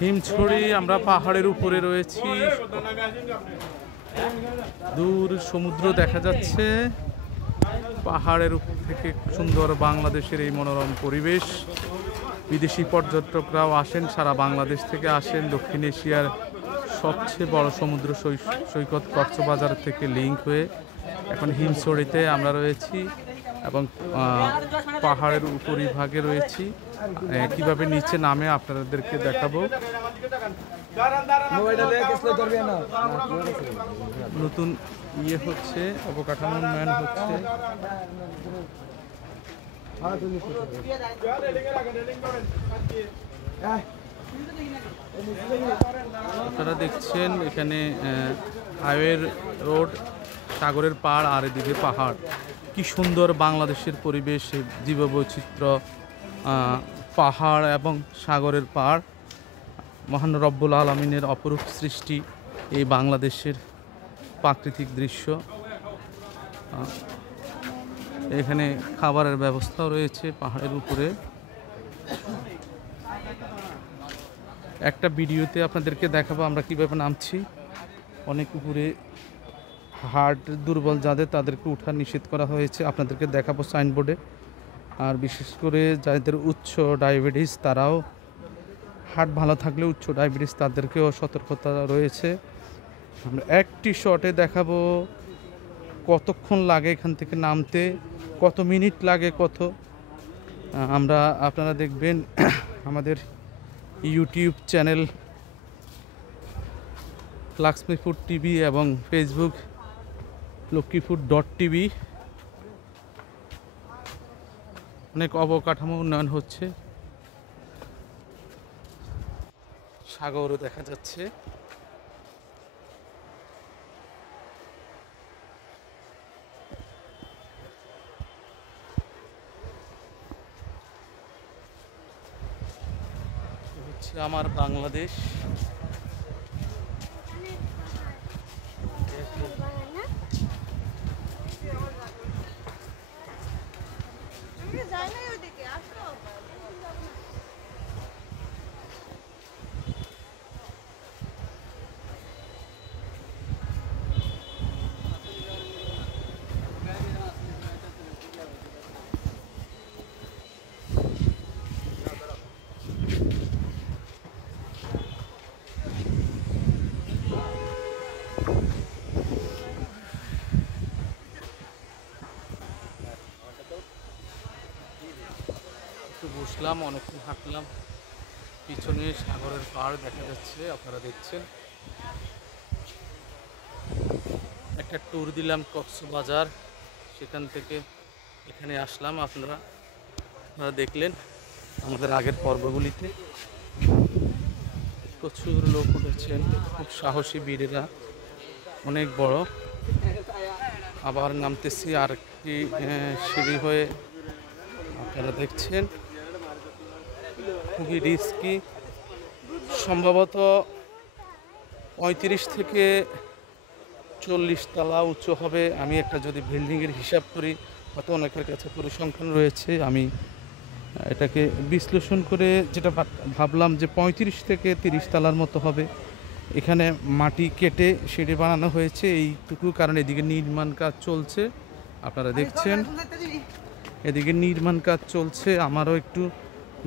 হিমছড়ি, আমরা পাহাড়ের উপরে রয়েছি, দূর সমুদ্র দেখা যাচ্ছে। পাহাড়ের উপর থেকে সুন্দর বাংলাদেশের এই মনোরম পরিবেশ। বিদেশি পর্যটকরাও আসেন, সারা বাংলাদেশ থেকে আসেন। দক্ষিণ এশিয়ার সবচেয়ে বড় সমুদ্র সৈকত কক্সবাজার থেকে লিঙ্ক হয়ে এখন হিমছড়িতে আমরা রয়েছি এবং পাহাড়ের উপরিভাগে রয়েছি। কিভাবে নিচে নামে আপনাদেরকে দেখাবো। নতুন ইয়ে হচ্ছে, অবকাঠামো উন্নয়ন হচ্ছে। আপনারা দেখছেন এখানে হাইওয়ে রোড, সাগরের পাড়, আর এদিকে পাহাড়। কি সুন্দর বাংলাদেশের পরিবেশ, জীববৈচিত্র্য, পাহাড় এবং সাগরের পাড়। মহান রব্বুল আলামিনের অপরূপ সৃষ্টি এই বাংলাদেশের প্রাকৃতিক দৃশ্য। এখানে খাবারের ব্যবস্থাও রয়েছে পাহাড়ের উপরে। একটা ভিডিওতে আপনাদেরকে দেখাবো আমরা কিভাবে নামছি। অনেক উপরে, হার্ট দুর্বল যাদের তাদেরকে উঠা নিষেধ করা হয়েছে, আপনাদেরকে দেখাবো সাইনবোর্ডে। আর বিশেষ করে যাদের উচ্চ ডায়াবেটিস, তারাও, হার্ট ভালো থাকলে উচ্চ ডায়াবেটিস তাদেরকেও সতর্কতা রয়েছে। আমরা একটি শটে দেখাবো কতক্ষণ লাগে এখান থেকে নামতে, কত মিনিট লাগে, আপনারা দেখবেন আমাদের YouTube channel Lakshmi food TV এবং ফেসবুক লক্ষ্মীফুড.tv। অনেক অবকাঠামো উন্নয়ন হচ্ছে, সাগরও দেখা যাচ্ছে। হচ্ছে আমার বাংলাদেশ। বসলাম, অনেকক্ষণ হাঁটলাম, পিছনে সাগরের পাড় দেখা যাচ্ছে, আপনারা দেখছেন। একটা ট্যুর দিলাম কক্সবাজার, সেখান থেকে এখানে আসলাম। আপনারা দেখলেন আমাদের আগের পর্বগুলিতে প্রচুর লোক উঠেছেন, খুব সাহসী বীরেরা, অনেক বড়। আবার নামতেছি আর কি সিঁড়ি হয়ে, আপনারা দেখছেন খুবই রিস্কি। সম্ভবত 35 থেকে 40 তলা উঁচু হবে। আমি একটা যদি বিল্ডিংয়ের হিসাব করি, হয়তো অনেকের কাছে পরিসংখ্যান রয়েছে, আমি এটাকে বিশ্লেষণ করে যেটা ভাবলাম যে 35 থেকে 30 তলার মতো হবে। এখানে মাটি কেটে সিঁড়ি বানানো হয়েছে এইটুকু, কারণ এদিকে নির্মাণ কাজ চলছে, আপনারা দেখছেন। এদিকে নির্মাণ কাজ চলছে। আমারও একটু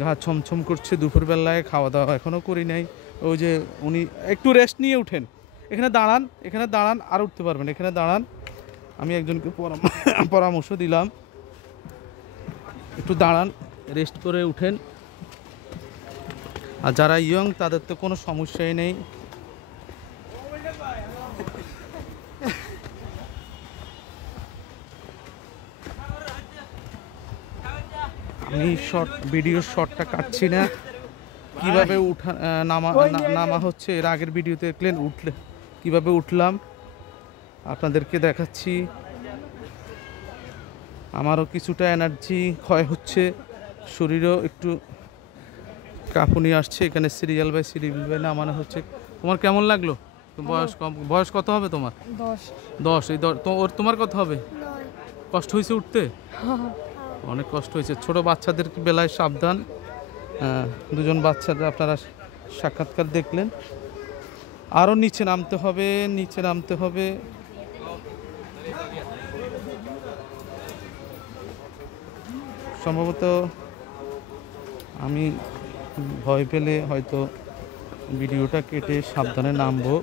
গা ছমছম করছে, দুপুরবেলায় খাওয়া দাওয়া এখনও করি নাই। ওই যে উনি একটু রেস্ট নিয়ে উঠেন, এখানে দাঁড়ান, আর উঠতে পারবেন, এখানে দাঁড়ান। আমি একজনকে পরামর্শ দিলাম, একটু দাঁড়ান, রেস্ট করে উঠেন। আর যারা ইয়ং তাদের তো কোনো সমস্যাই নেই। আমি ভিডিওর শর্টটা কাটছি না, কিভাবে নামা হচ্ছে এর আগের ভিডিওতে দেখলেন, কিভাবে উঠলাম আপনাদেরকে দেখাচ্ছি। আমারও কিছুটা এনার্জি ক্ষয় হচ্ছে, শরীরও একটু কাঁপুনি আসছে। এখানে সিরিয়াল বাই নামানো হচ্ছে। তোমার কেমন লাগলো? বয়স কত হবে তোমার? 10। তোমার কত হবে? কষ্ট হয়েছে উঠতে? অনেক কষ্ট হয়েছে। ছোট বাচ্চাদের বেলায় সাবধান, দুজন বাচ্চাদের আপনারা সাক্ষাৎকার দেখলেন। আরও নিচে নামতে হবে, নিচে নামতে হবে। সম্ভবত আমি ভয় পেলে হয়তো ভিডিওটা কেটে সাবধানে নামবো।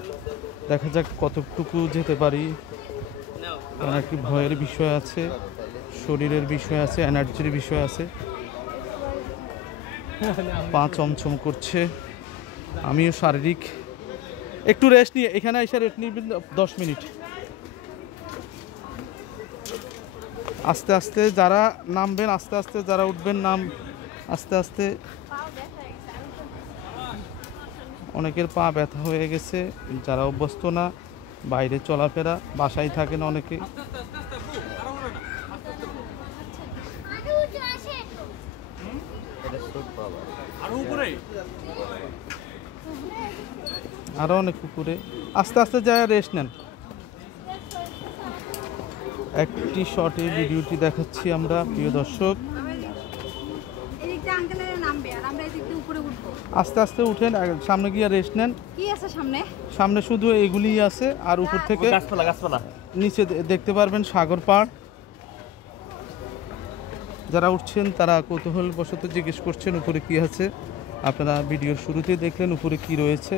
দেখা যাক কতটুকু যেতে পারি, কারণ একটি ভয়ের বিষয় আছে, শরীরের বিষয় আছে, এনার্জির বিষয় আছে। পা চমচম করছে, আমিও শারীরিক একটু রেস্ট নিয়ে এখানে এসে রেস্ট নিবেন 10 মিনিট। আস্তে আস্তে যারা নামবেন, আস্তে আস্তে যারা উঠবেন নাম আস্তে আস্তে। অনেকের পা ব্যথা হয়ে গেছে, যারা অভ্যস্ত না, বাইরে চলাফেরা, বাসায় থাকেন অনেকে। আরো অনেক উপরে। আস্তে আস্তে যায় রেস্ট নেন। একটি শর্টে ভিডিওটি দেখাচ্ছি আমরা, প্রিয় দর্শক। আস্তে আস্তে উঠেন, সামনে গিয়ে রেস্ট নেন। কি আছে সামনে? সামনে শুধু এগুলি আছে, আর উপর থেকে নিচে দেখতে পারবেন সাগর পাড়। যারা উঠছেন তারা কৌতূহলবশত জিজ্ঞেস করছেন উপরে কি আছে। আপনারা ভিডিওর শুরুতে দেখলেন উপরে কি রয়েছে,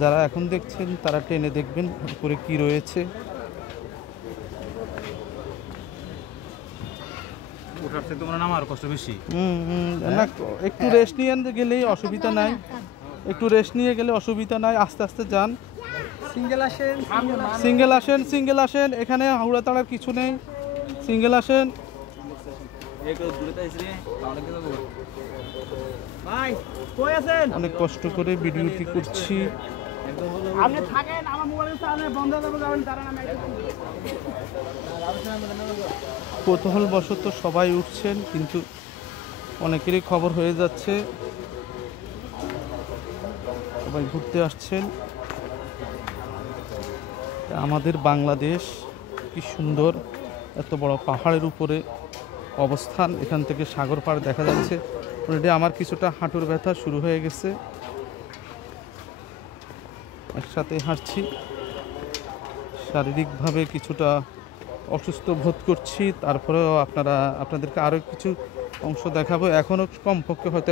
যারা এখন দেখছেন তারা টেনে দেখবেন উপরে কি রয়েছে। না, একটু রেস্ট নিয়ে গেলেই অসুবিধা নাই, একটু রেস্ট নিয়ে গেলে অসুবিধা নাই। আস্তে আস্তে যান, সিঙ্গেল আসেন, এখানে হাওড়া তাড়ার কিছু নেই, সিঙ্গেল আসেন। অনেক কষ্ট করে ভিডিওটি করছি। কৌতূহলবশত সবাই উঠছেন, কিন্তু অনেকেরই খবর হয়ে যাচ্ছে, সবাই ঘুরতে আসছেন। আমাদের বাংলাদেশ কি সুন্দর, এত বড় পাহাড়ের উপরে অবস্থান, এখান থেকে সাগর পাড় দেখা যাচ্ছে। অলরেডি আমার কিছুটা হাঁটুর ব্যথা শুরু হয়ে গেছে, একসাথে হাঁটছি, শারীরিকভাবে কিছুটা অসুস্থ বোধ করছি। তারপরেও আপনাদেরকে আরও কিছু অংশ দেখাবো। এখনও কমপক্ষে হয়তো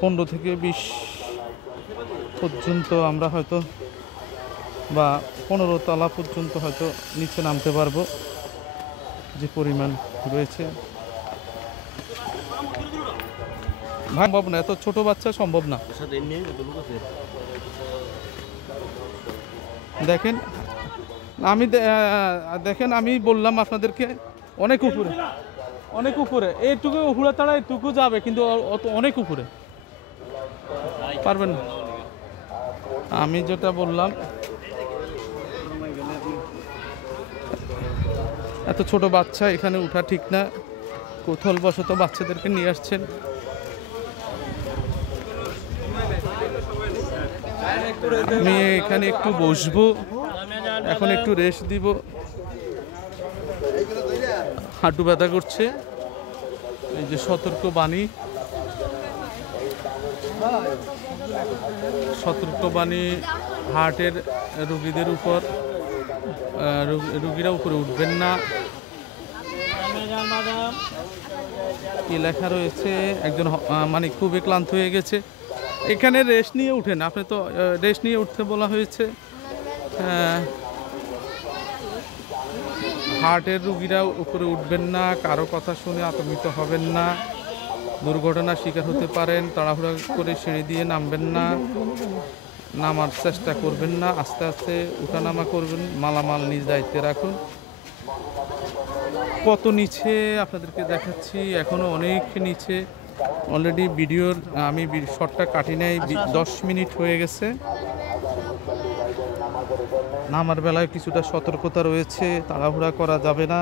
15 থেকে 20 পর্যন্ত আমরা হয়তো, বা 15 তলা পর্যন্ত হয়তো নিচে নামতে পারবো, যে পরিমাণ রয়েছে। সম্ভব না, এত ছোট বাচ্চা সম্ভব না। দেখেন আমি বললাম আপনাদেরকে অনেক উপরে, এইটুকু উহুড়া তাড়া এইটুকু যাবে, কিন্তু অনেক উপরে পারবেন না। আমি যেটা বললাম, এত ছোট বাচ্চা এখানে উঠা ঠিক না। কৌতূহলবশত বাচ্চাদেরকে নিয়ে আসছেন। আমি এখানে একটু বসবো, এখন একটু রেস্ট দিব, হাঁটু ব্যথা করছে। এই যে সতর্কবাণী, হার্টের রোগীদের উপর, রোগীরা উপরে উঠবেন না। কি লেখা রয়েছে, একজন মানে খুবই ক্লান্ত হয়ে গেছে, এখানে রেস্ট নিয়ে উঠেন। আপনি তো রেস্ট নিয়ে উঠতে বলা হয়েছে। হার্টের রুগীরা উপরে উঠবেন না, কারো কথা শুনে আতঙ্কিত হবেন না, দুর্ঘটনার শিকার হতে পারেন। তাড়াহুড়া করে সিঁড়ি দিয়ে নামবেন না, নামার চেষ্টা করবেন না, আস্তে আস্তে উঠানামা করবেন, মালামাল নিজ দায়িত্বে রাখুন। কত নিচে আপনাদেরকে দেখাচ্ছি, এখনও অনেক নিচে। অলরেডি ভিডিওর আমি শর্টটা কাটি নাই, 10 মিনিট হয়ে গেছে। নামার বেলায় কিছুটা সতর্কতা রয়েছে, তাড়াহুড়া করা যাবে না,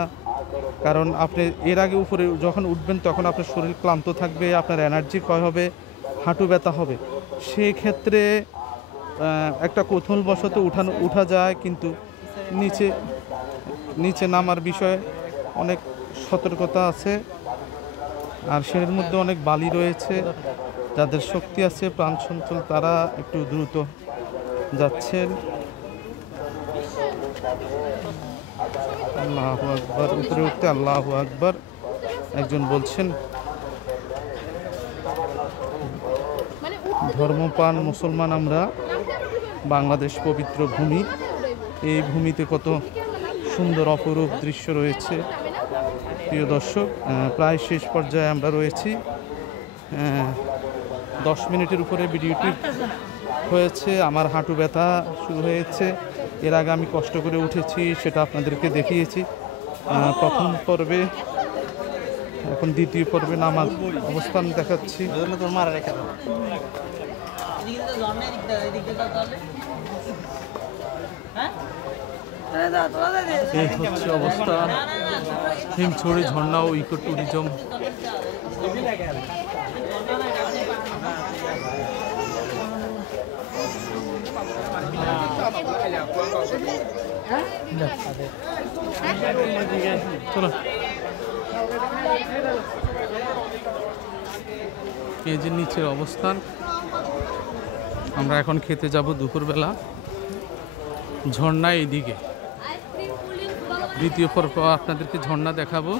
কারণ আপনি এর আগে উপরে যখন উঠবেন তখন আপনার শরীর ক্লান্ত থাকবে, আপনার এনার্জি ক্ষয় হবে, হাঁটু ব্যথা হবে। সেই ক্ষেত্রে একটা কৌতূহলবশত উঠা যায়, কিন্তু নিচে নামার বিষয়ে অনেক সতর্কতা আছে। আর সের মধ্যে অনেক বালি রয়েছে। যাদের শক্তি আছে, প্রাণ চঞ্চল, তারা একটু দ্রুত যাচ্ছেন। আল্লাহু আকবার, উপরে উঠতে আল্লাহু আকবার একজন বলছেন। ধর্মপ্রাণ মুসলমান আমরা, বাংলাদেশ পবিত্র ভূমি। এই ভূমিতে কত সুন্দর অপরূপ দৃশ্য রয়েছে। প্রিয় দর্শক, প্রায় শেষ পর্যায়ে আমরা রয়েছি। 10 মিনিটের উপরে ভিডিওটি হয়েছে। আমার হাঁটু ব্যথা শুরু হয়েছে। এর আগে আমি কষ্ট করে উঠেছি, সেটা আপনাদেরকে দেখিয়েছি প্রথম পর্বে। এখন দ্বিতীয় পর্বে নামার অবস্থান দেখাচ্ছি। এই হচ্ছে অবস্থা। হিমছড়ি ঝর্ণা ও ইকো ট্যুরিজম। চলো, এই যে নিচের অবস্থান। আমরা এখন খেতে যাব দুপুরবেলা। ঝর্ণা এইদিকে। দ্বিতীয় পর্ব আপনাদেরকে ঝর্ণা দেখাবো।